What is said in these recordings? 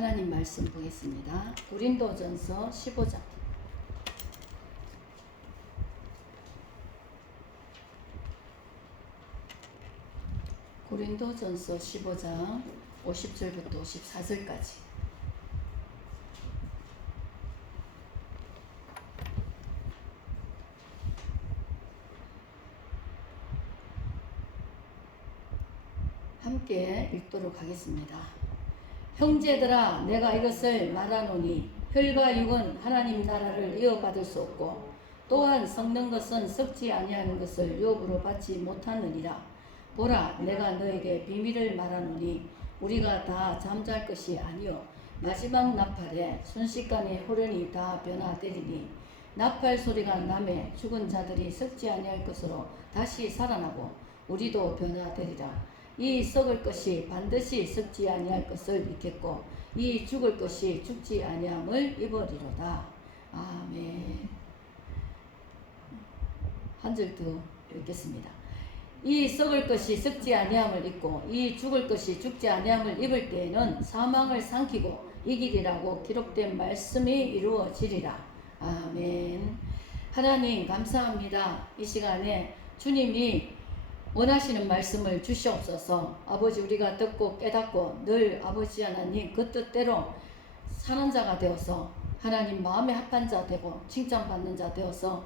하나님 말씀 보겠습니다. 고린도전서 15장. 고린도전서 15장 50절부터 54절까지. 함께 읽도록 하겠습니다. 형제들아, 내가 이것을 말하노니 혈과 육은 하나님 나라를 이어받을 수 없고 또한 썩는 것은 썩지 아니하는 것을 유업으로 받지 못하느니라. 보라, 내가 너에게 비밀을 말하노니 우리가 다 잠잘 것이 아니요 마지막 나팔에 순식간에 호련히 다 변화되리니 나팔 소리가 나매 죽은 자들이 썩지 아니할 것으로 다시 살아나고 우리도 변화되리라. 이 썩을 것이 반드시 썩지 아니할 것을 입겠고 이 죽을 것이 죽지 아니함을 입으리로다. 아멘. 한 절 더 읽겠습니다. 이 썩을 것이 썩지 아니함을 입고 이 죽을 것이 죽지 아니함을 입을 때에는 사망을 삼키고 이기리라고 기록된 말씀이 이루어지리라. 아멘. 하나님 감사합니다. 이 시간에 주님이 원하시는 말씀을 주시옵소서. 아버지, 우리가 듣고 깨닫고 늘 아버지 하나님 그 뜻대로 사는 자가 되어서 하나님 마음에 합한 자 되고 칭찬받는 자 되어서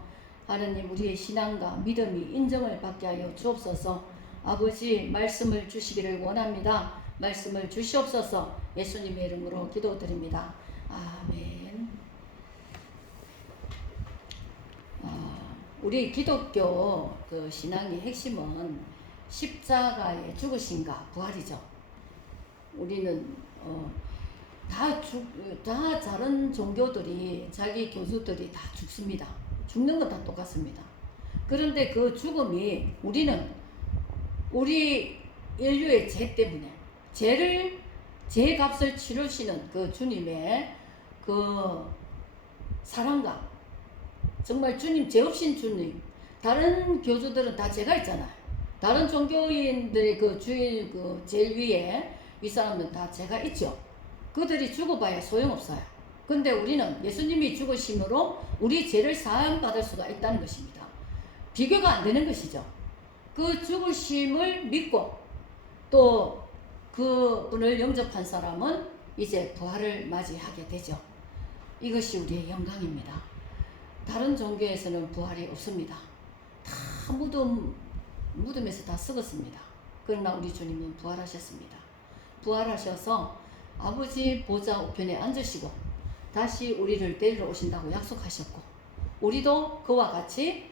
하나님 우리의 신앙과 믿음이 인정을 받게 하여 주옵소서. 아버지, 말씀을 주시기를 원합니다. 말씀을 주시옵소서. 예수님의 이름으로 기도드립니다. 아멘. 우리 기독교 그 신앙의 핵심은 십자가의 죽으심과 부활이죠. 우리는 다 다른 종교들이 자기 교주들이 다 죽습니다. 죽는 건 다 똑같습니다. 그런데 그 죽음이 우리는 우리 인류의 죄 때문에 죄 값을 치르시는 그 주님의 그 사랑과 정말 주님, 죄 없인 주님. 다른 교주들은 다 죄가 있잖아요. 다른 종교인들의 그 주인 그 제일 위에 이 사람은 다 죄가 있죠. 그들이 죽어봐야 소용없어요. 근데 우리는 예수님이 죽으심으로 우리 죄를 사함받을 수가 있다는 것입니다. 비교가 안 되는 것이죠. 그 죽으심을 믿고 또 그분을 영접한 사람은 이제 부활을 맞이하게 되죠. 이것이 우리의 영광입니다. 다른 종교에서는 부활이 없습니다. 다 무덤에서 다 썩었습니다. 그러나 우리 주님은 부활하셨습니다. 부활하셔서 아버지 보좌 우편에 앉으시고 다시 우리를 데리러 오신다고 약속하셨고 우리도 그와 같이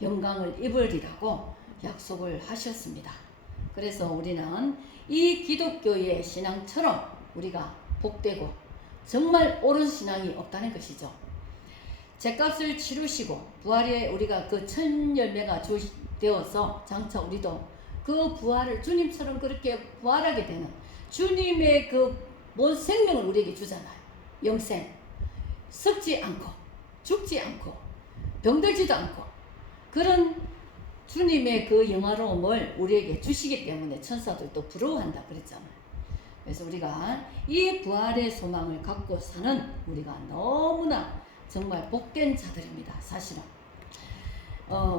영광을 입으리라고 약속을 하셨습니다. 그래서 우리는 이 기독교의 신앙처럼 우리가 복되고 정말 옳은 신앙이 없다는 것이죠. 죄값을 치르시고 부활에 우리가 그 첫 열매가 되어서 장차 우리도 그 부활을 주님처럼 그렇게 부활하게 되는 주님의 그 본 생명을 우리에게 주잖아요. 영생. 썩지 않고 죽지 않고 병들지도 않고 그런 주님의 그 영화로움을 우리에게 주시기 때문에 천사들도 부러워한다 그랬잖아요. 그래서 우리가 이 부활의 소망을 갖고 사는 우리가 너무나 정말 복된 자들입니다. 사실은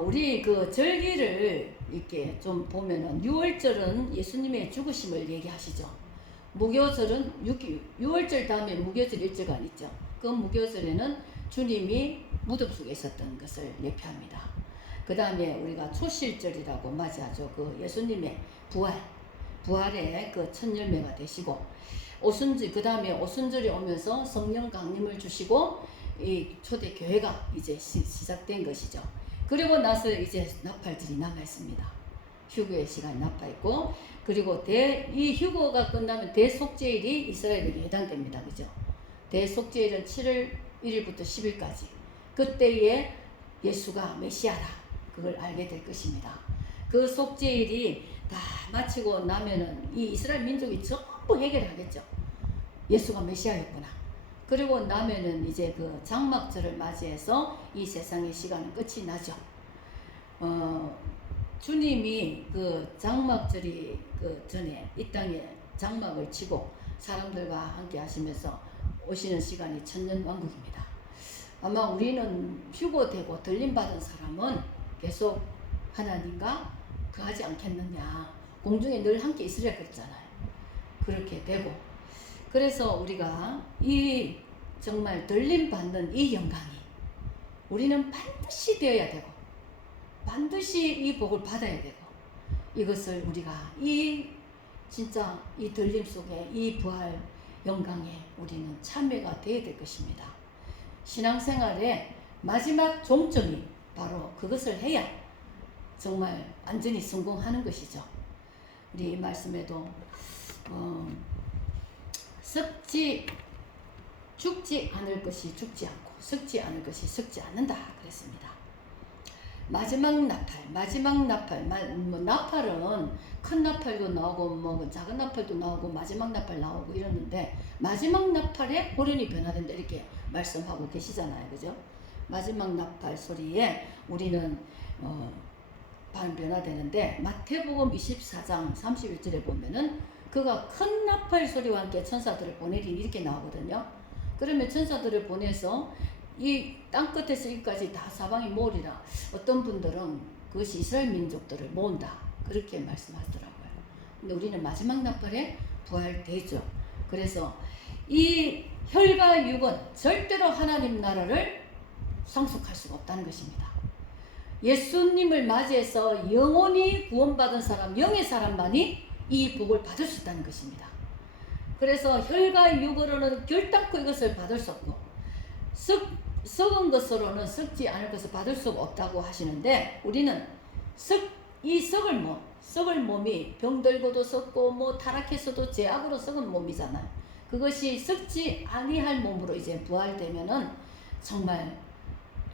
우리 그 절기를 이렇게 좀 보면은 6월절은 예수님의 죽으심을 얘기하시죠. 무교절은 6월절 다음에 무교절 일절간 있죠. 그 무교절에는 주님이 무덤 속에 있었던 것을 예표합니다. 그 다음에 우리가 초실절이라고 맞이하죠. 그 예수님의 부활의 그 첫 열매가 되시고 오순절, 그 다음에 오순절이 오면서 성령 강림을 주시고 이 초대 교회가 이제 시작된 것이죠. 그리고 나서 이제 나팔들이 남아 있습니다. 휴거의 시간이 남아 있고, 그리고 이 휴거가 끝나면 대속죄일이 이스라엘에게 해당됩니다. 그죠? 대속죄일은 7월 1일부터 10일까지. 그때에 예수가 메시아다. 그걸 알게 될 것입니다. 그 속죄일이 다 마치고 나면은 이 이스라엘 민족이 전부 해결하겠죠. 예수가 메시아였구나. 그리고 나면은 이제 그 장막절을 맞이해서 이 세상의 시간은 끝이 나죠. 주님이 그 장막절이 그 전에 이 땅에 장막을 치고 사람들과 함께 하시면서 오시는 시간이 천년왕국입니다. 아마 우리는 휴고되고 들림받은 사람은 계속 하나님과 거하지 않겠느냐. 공중에 늘 함께 있으려 그랬잖아요. 그렇게 되고, 그래서 우리가 이 정말 들림받는 이 영광이 우리는 반드시 되어야 되고, 반드시 이 복을 받아야 되고, 이것을 우리가 진짜 이 들림 속에 이 부활 영광에 우리는 참여가 되어야 될 것입니다. 신앙생활의 마지막 종점이 바로 그것을 해야 정말 완전히 성공하는 것이죠. 우리 이 말씀에도 죽지 않을 것이 죽지 않고 썩지 않을 것이 썩지 않는다 그랬습니다. 마지막 나팔, 나팔은 큰 나팔도 나오고 작은 나팔도 나오고 마지막 나팔 나오고 이러는데, 마지막 나팔에 호련이 변화된다 이렇게 말씀하고 계시잖아요, 그죠? 마지막 나팔 소리에 우리는 변화되는데, 마태복음 24장 31절에 보면은 그가 큰 나팔 소리와 함께 천사들을 보내리니 이렇게 나오거든요. 그러면 천사들을 보내서 이 땅끝에서 여기까지 다 사방이 모으리라. 어떤 분들은 그것이 이스라엘 민족들을 모은다 그렇게 말씀하더라고요. 근데 우리는 마지막 나팔에 부활되죠. 그래서 이 혈과 육은 절대로 하나님 나라를 상속할 수가 없다는 것입니다. 예수님을 맞이해서 영원히 구원받은 사람, 영의 사람만이 이 복을 받을 수 있다는 것입니다. 그래서 혈과 육으로는 결단코 이것을 받을 수 없고, 썩은 것으로는 썩지 않을 것을 받을 수 없다고 하시는데, 우리는 썩을 몸이 병들고도 썩고 타락해서도 죄악으로 썩은 몸이잖아요. 그것이 썩지 아니할 몸으로 이제 부활되면은 정말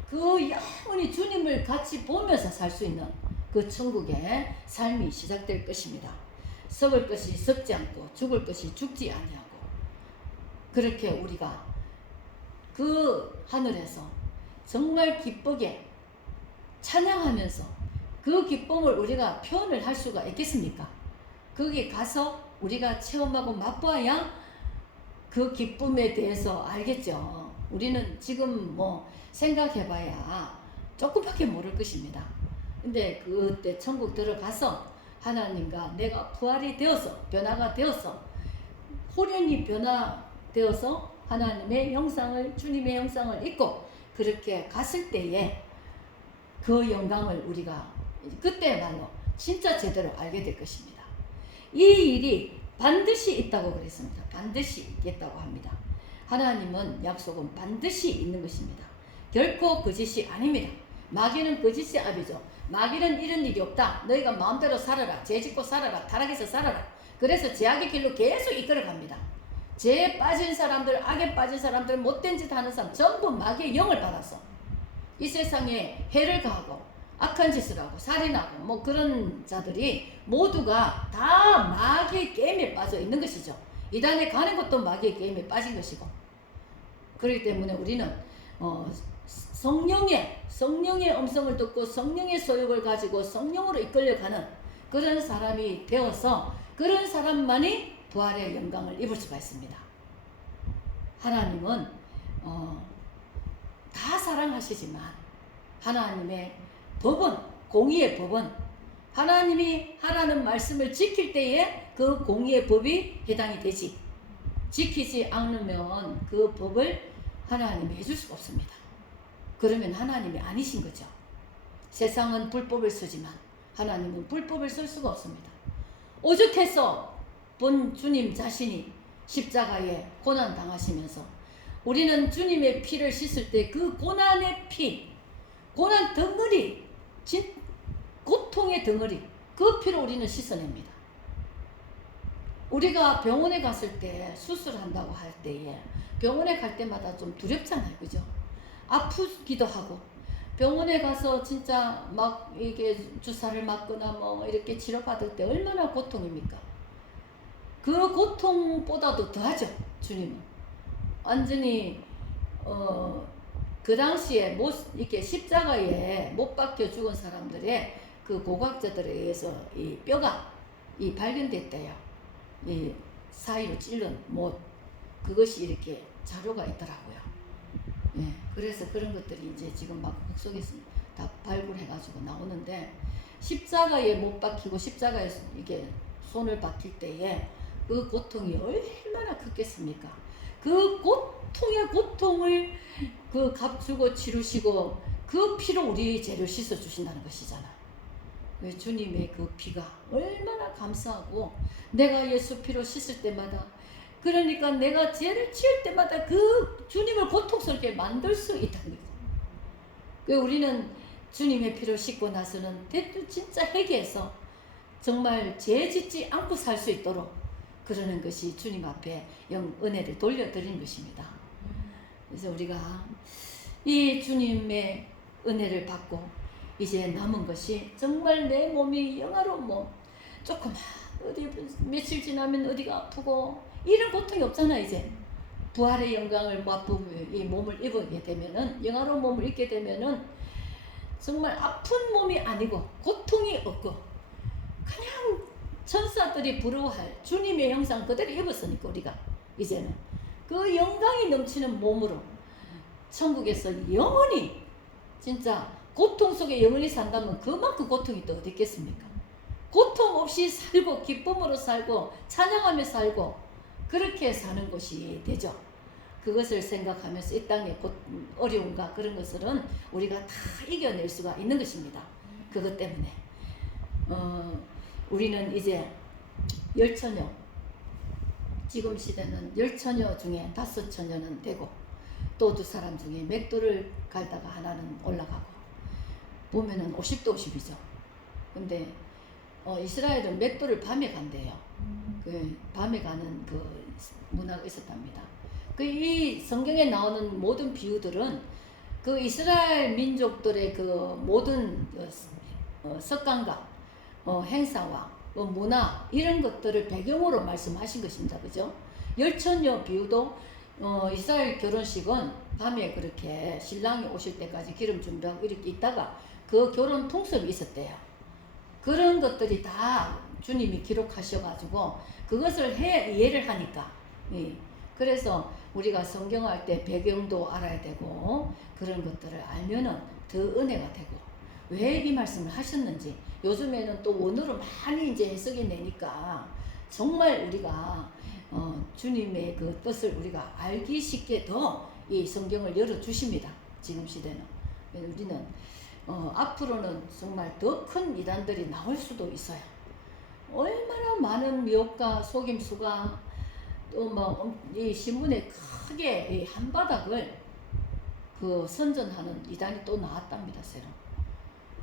그 영원히 주님을 같이 보면서 살 수 있는 그 천국의 삶이 시작될 것입니다. 썩을 것이 썩지 않고 죽을 것이 죽지 아니하고, 그렇게 우리가 그 하늘에서 정말 기쁘게 찬양하면서 그 기쁨을 우리가 표현을 할 수가 있겠습니까? 거기 가서 우리가 체험하고 맛봐야 그 기쁨에 대해서 알겠죠. 우리는 지금 생각해봐야 조금밖에 모를 것입니다. 근데 그때 천국 들어가서 하나님과 내가 부활이 되어서, 변화가 되어서, 호련히 변화되어서 하나님의 형상을, 주님의 형상을 입고 그렇게 갔을 때에 그 영광을 우리가 그때말로 진짜 제대로 알게 될 것입니다. 이 일이 반드시 있다고 그랬습니다. 반드시 있겠다고 합니다. 하나님은 약속은 반드시 있는 것입니다. 결코 거짓이 아닙니다. 마귀는 거짓의 아비죠. 마귀는 이런 일이 없다. 너희가 마음대로 살아라. 죄짓고 살아라. 타락해서 살아라. 그래서 죄악의 길로 계속 이끌어갑니다. 죄에 빠진 사람들, 악에 빠진 사람들, 못된 짓 하는 사람 전부 마귀의 영을 받아서 이 세상에 해를 가하고 악한 짓을 하고 살인하고 그런 자들이 모두가 다 마귀의 게임에 빠져 있는 것이죠. 이단에 가는 것도 마귀의 게임에 빠진 것이고, 그렇기 때문에 우리는 성령의 음성을 듣고 성령의 소욕을 가지고 성령으로 이끌려가는 그런 사람이 되어서 그런 사람만이 부활의 영광을 입을 수가 있습니다. 하나님은 다 사랑하시지만 하나님의 법은, 공의의 법은 하나님이 하라는 말씀을 지킬 때에 그 공의의 법이 해당이 되지, 지키지 않으면 그 법을 하나님이 해줄 수가 없습니다. 그러면 하나님이 아니신 거죠. 세상은 불법을 쓰지만 하나님은 불법을 쓸 수가 없습니다. 오죽해서 본 주님 자신이 십자가에 고난 당하시면서 우리는 주님의 피를 씻을 때 그 고난의 피, 고난 덩어리, 고통의 덩어리, 그 피로 우리는 씻어냅니다. 우리가 병원에 갔을 때 수술한다고 할 때에 병원에 갈 때마다 좀 두렵잖아요, 그죠? 아프기도 하고, 병원에 가서 진짜 막 이게 주사를 맞거나 이렇게 치료받을 때 얼마나 고통입니까? 그 고통보다도 더하죠, 주님은. 완전히 그 당시에 이렇게 십자가에 못 박혀 죽은 사람들의 그 고고학자들에 의해서 이 뼈가 발견됐대요. 사이로 찔른 못, 그것이 이렇게 자료가 있더라고요. 예, 그래서 그런 것들이 이제 지금 막 국속에서 다 발굴해가지고 나오는데, 십자가에 못 박히고 십자가에 이게 손을 박힐 때에 그 고통이 얼마나 컸겠습니까? 그 고통의 고통을 그 값주고 치르시고 그 피로 우리 죄를 씻어 주신다는 것이잖아. 주님의 그 피가 얼마나 감사하고, 내가 예수 피로 씻을 때마다, 그러니까 내가 죄를 지을 때마다 그 주님을 고통스럽게 만들 수 있다는 거죠. 우리는 주님의 피로 씻고 나서는 진짜 회개해서 정말 죄 짓지 않고 살 수 있도록 그러는 것이 주님 앞에 은혜를 돌려드리는 것입니다. 그래서 우리가 이 주님의 은혜를 받고 이제 남은 것이 정말 내 몸이 영화로 조금 어디 며칠 지나면 어디가 아프고 이런 고통이 없잖아. 이제 부활의 영광을 맛보고 이 몸을 입게 되면은, 영화로운 몸을 입게 되면은 정말 아픈 몸이 아니고 고통이 없고 그냥 천사들이 부러워할 주님의 형상 그대로 입었으니까 우리가 이제는 그 영광이 넘치는 몸으로 천국에서 영원히, 진짜 고통 속에 영원히 산다면 그만큼 고통이 또 어디 있겠습니까? 고통 없이 살고 기쁨으로 살고 찬양하며 살고 그렇게 사는 것이 되죠. 그것을 생각하면서 이 땅의 어려움과 그런 것들은 우리가 다 이겨낼 수가 있는 것입니다. 그것 때문에 우리는 이제 열처녀, 지금 시대는 열처녀 중에 5처녀는 되고 또 2사람 중에 맷돌을 갈다가 하나는 올라가고, 보면은 50도 50이죠. 근데 이스라엘은 맷돌을 밤에 간대요. 그 밤에 가는 그 문화가 있었답니다. 이 성경에 나오는 모든 비유들은 그 이스라엘 민족들의 그 모든 습관과 행사와 문화 이런 것들을 배경으로 말씀하신 것입니다. 그죠? 열처녀 비유도 이스라엘 결혼식은 밤에 그렇게 신랑이 오실 때까지 기름 준비하고 이렇게 있다가 그 결혼 통성이 있었대요. 그런 것들이 다 주님이 기록하셔가지고 그것을 이해를 하니까, 그래서 우리가 성경할 때 배경도 알아야 되고 그런 것들을 알면은 더 은혜가 되고, 왜 이 말씀을 하셨는지 요즘에는 또 원어로 많이 이제 해석이 내니까 정말 우리가 주님의 그 뜻을 우리가 알기 쉽게 더 이 성경을 열어주십니다. 지금 시대는. 우리는 앞으로는 정말 더 큰 이단들이 나올 수도 있어요. 얼마나 많은 미혹과 속임수가 또 이 신문에 크게 이 한바닥을 그 선전하는 이단이 또 나왔답니다. 새로.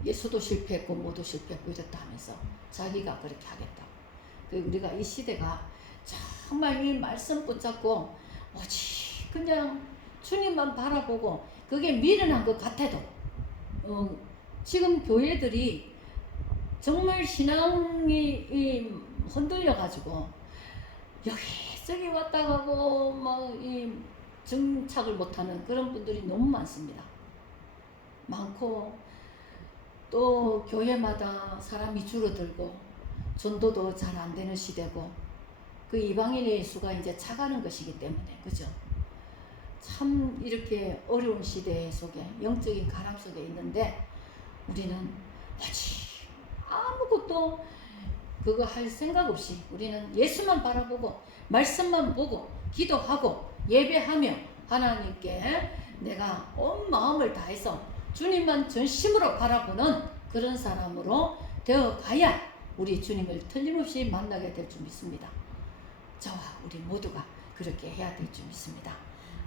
예수도 실패했고 모두 실패했고 이랬다 하면서 자기가 그렇게 하겠다. 우리가 이 시대가 정말 이 말씀 붙잡고 오직 그냥 주님만 바라보고 그게 미련한 것 같아도 지금 교회들이 정말 신앙이 흔들려가지고 여기저기 왔다 가고 이 정착을 못하는 그런 분들이 너무 많습니다. 많고 또 교회마다 사람이 줄어들고 전도도 잘 안 되는 시대고 그 이방인의 수가 이제 차가는 것이기 때문에, 그죠? 참 이렇게 어려운 시대 속에 영적인 가람 속에 있는데 우리는 오직 아무것도 그거 할 생각 없이 우리는 예수만 바라보고 말씀만 보고 기도하고 예배하며 하나님께 내가 온 마음을 다해서 주님만 전심으로 바라보는 그런 사람으로 되어가야 우리 주님을 틀림없이 만나게 될 줄 믿습니다. 저와 우리 모두가 그렇게 해야 될 줄 믿습니다.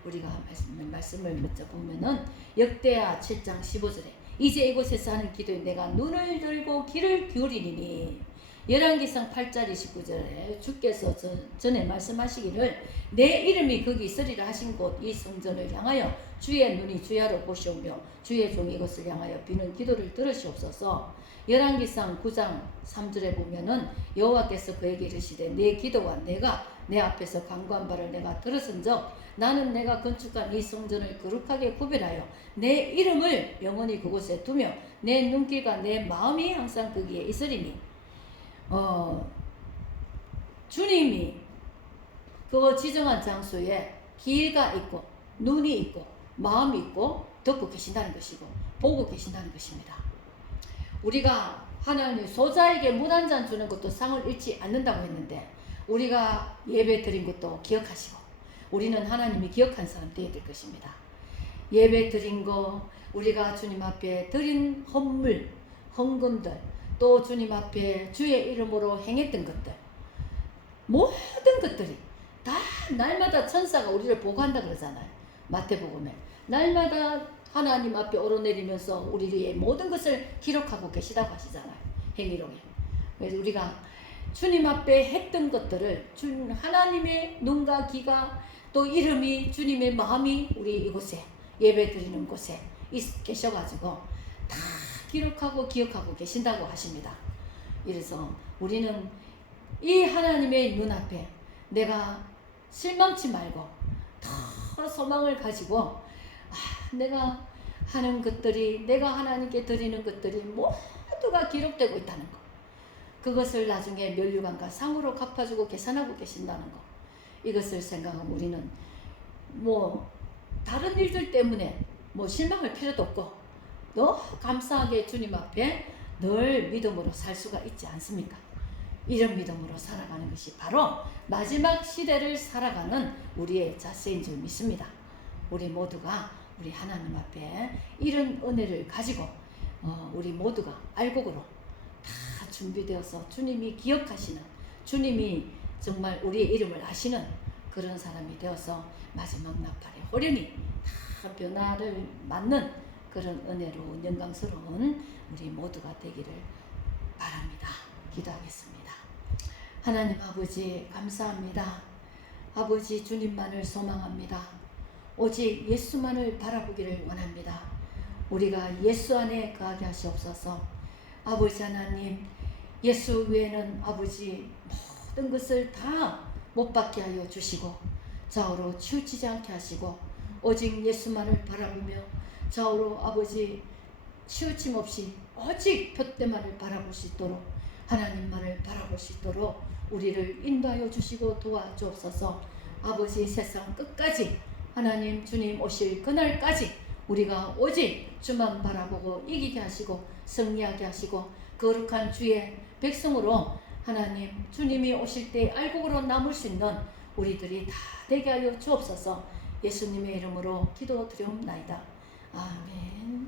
우리가 말씀을 먼저 보면은 역대하 7장 15절에 이제 이곳에서 하는 기도에 내가 눈을 들고 귀를 기울이니, 열왕기상 8장 29절에 주께서 전에 말씀하시기를 내 이름이 거기 있으리라 하신 곳 이 성전을 향하여 주의 눈이 주야로 보시오며 주의 종이 이것을 향하여 비는 기도를 들으시옵소서. 열왕기상 9장 3절에 보면은 여호와께서 그에게 이르시되 내 기도와 내가 내 앞에서 간구한 바를 내가 들었은적 나는 내가 건축한 이 성전을 거룩하게 구별하여 내 이름을 영원히 그곳에 두며 내 눈길과 내 마음이 항상 거기에 있으리니, 주님이 그 지정한 장소에 귀가 있고 눈이 있고 마음이 있고 듣고 계신다는 것이고 보고 계신다는 것입니다. 우리가 하나님 소자에게 물 한 잔 주는 것도 상을 잃지 않는다고 했는데 우리가 예배 드린 것도 기억하시고 우리는 하나님이 기억한 사람 되어야 될 것입니다. 예배 드린 거, 우리가 주님 앞에 드린 헌물, 헌금들, 또 주님 앞에 주의 이름으로 행했던 것들, 모든 것들이 다 날마다 천사가 우리를 보고한다 그러잖아요. 마태복음에 날마다 하나님 앞에 오르내리면서 우리의 모든 것을 기록하고 계시다고 하시잖아요. 행위록에. 그래서 우리가 주님 앞에 했던 것들을 하나님의 눈과 귀가 또 이름이 주님의 마음이 우리 이곳에 예배 드리는 곳에 계셔가지고 다 기록하고 기억하고 계신다고 하십니다. 이래서 우리는 이 하나님의 눈앞에 내가 실망치 말고 더 소망을 가지고 내가 하는 것들이 내가 하나님께 드리는 것들이 모두가 기록되고 있다는 것, 그것을 나중에 면류관과 상으로 갚아주고 계산하고 계신다는 것, 이것을 생각하면 우리는 다른 일들 때문에 실망할 필요도 없고 너무 감사하게 주님 앞에 늘 믿음으로 살 수가 있지 않습니까? 이런 믿음으로 살아가는 것이 바로 마지막 시대를 살아가는 우리의 자세인 줄 믿습니다. 우리 모두가 우리 하나님 앞에 이런 은혜를 가지고 우리 모두가 알곡으로 다 준비되어서 주님이 기억하시는, 주님이 정말 우리의 이름을 아시는 그런 사람이 되어서 마지막 나팔에 호련히 다 변화를 맞는 그런 은혜로운 영광스러운 우리 모두가 되기를 바랍니다. 기도하겠습니다. 하나님 아버지 감사합니다. 아버지 주님만을 소망합니다. 오직 예수만을 바라보기를 원합니다. 우리가 예수 안에 거하게 하시옵소서. 아버지 하나님, 예수 외에는 아버지 모든 것을 다 못 받게 하여 주시고 좌우로 치우치지 않게 하시고 오직 예수만을 바라보며 좌우로 아버지 치우침 없이 오직 푯대만을 바라볼 수 있도록, 하나님만을 바라볼 수 있도록 우리를 인도하여 주시고 도와주옵소서. 아버지 세상 끝까지 하나님 주님 오실 그날까지 우리가 오직 주만 바라보고 이기게 하시고 승리하게 하시고 거룩한 주의 백성으로 하나님 주님이 오실 때 알곡으로 남을 수 있는 우리들이 다 되게 하여 주옵소서. 예수님의 이름으로 기도드리옵나이다. 아멘.